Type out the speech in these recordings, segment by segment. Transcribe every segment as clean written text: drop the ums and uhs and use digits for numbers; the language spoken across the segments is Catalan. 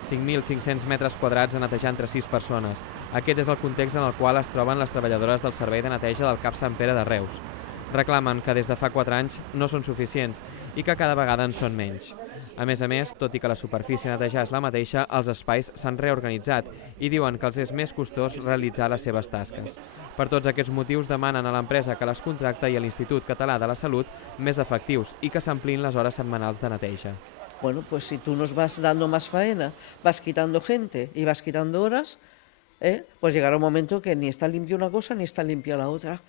5.500 metres quadrats a netejar entre 6 persones. Aquest és el context en el qual es troben les treballadores del Servei de Neteja del CAP Sant Pere de Reus. Reclamen que des de fa 4 anys no són suficients i que cada vegada en són menys. A més, tot i que la superfície a netejar és la mateixa, els espais s'han reorganitzat i diuen que els és més costós realitzar les seves tasques. Per tots aquests motius demanen a l'empresa que les contracta i a l'Institut Català de la Salut més efectius i que s'ampliïn les hores setmanals de neteja. Bueno, pues si tú nos vas dando más faena, vas quitando gente y vas quitando horas, pues llegará un momento que ni está limpia una cosa ni está limpia la otra.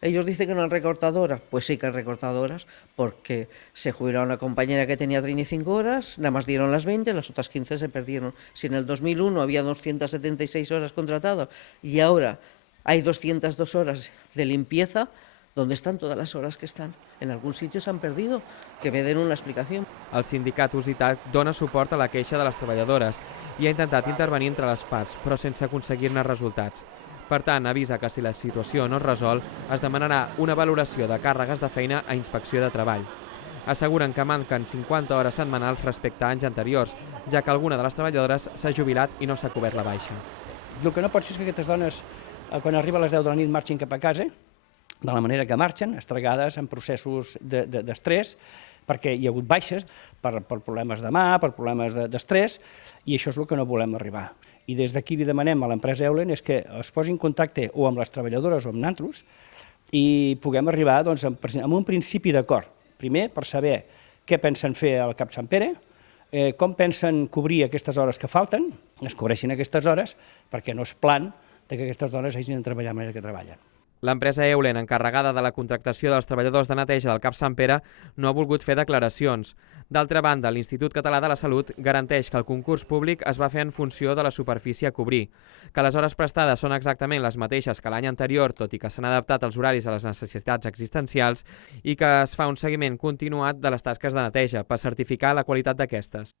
Ellos dicen que no han recortado horas, pues sí que han recortado horas, porque se jubiló una compañera que tenía 35 horas, nada más dieron las 20, las otras 15 se perdieron. Si en el 2001 había 276 horas contratadas y ahora hay 202 horas de limpieza, ¿dónde están todas las horas que están? En algún sitio se han perdido, que me den una explicación. El sindicat USITAC dona suport a la queixa de les treballadores i ha intentat intervenir entre les parts, però sense aconseguir-ne resultats. Per tant, avisa que si la situació no es resol, es demanarà una valoració de càrregues de feina a Inspecció de Treball. Asseguren que manquen 50 hores setmanals respecte a anys anteriors, ja que alguna de les treballadores s'ha jubilat i no s'ha cobert la baixa. El que no pot ser és que aquestes dones, quan arriba a les 10 de la nit, marxin cap a casa, de la manera que marxen, estragades en processos d'estrès, perquè hi ha hagut baixes per problemes de mà, per problemes d'estrès, i això és el que no volem arribar. I des d'aquí li demanem a l'empresa Eulen que es posi en contacte o amb les treballadores o amb nosaltres i puguem arribar amb un principi d'acord. Primer, per saber què pensen fer al CAP Sant Pere, com pensen cobrir aquestes hores que falten, es cobreixin aquestes hores, perquè no és plan que aquestes dones hagin de treballar de la manera que treballen. L'empresa Eulen, encarregada de la contractació dels treballadors de neteja del CAP Sant Pere, no ha volgut fer declaracions. D'altra banda, l'Institut Català de la Salut garanteix que el concurs públic es va fer en funció de la superfície a cobrir, que les hores prestades són exactament les mateixes que l'any anterior, tot i que s'han adaptat els horaris a les necessitats existencials, i que es fa un seguiment continuat de les tasques de neteja per certificar la qualitat d'aquestes.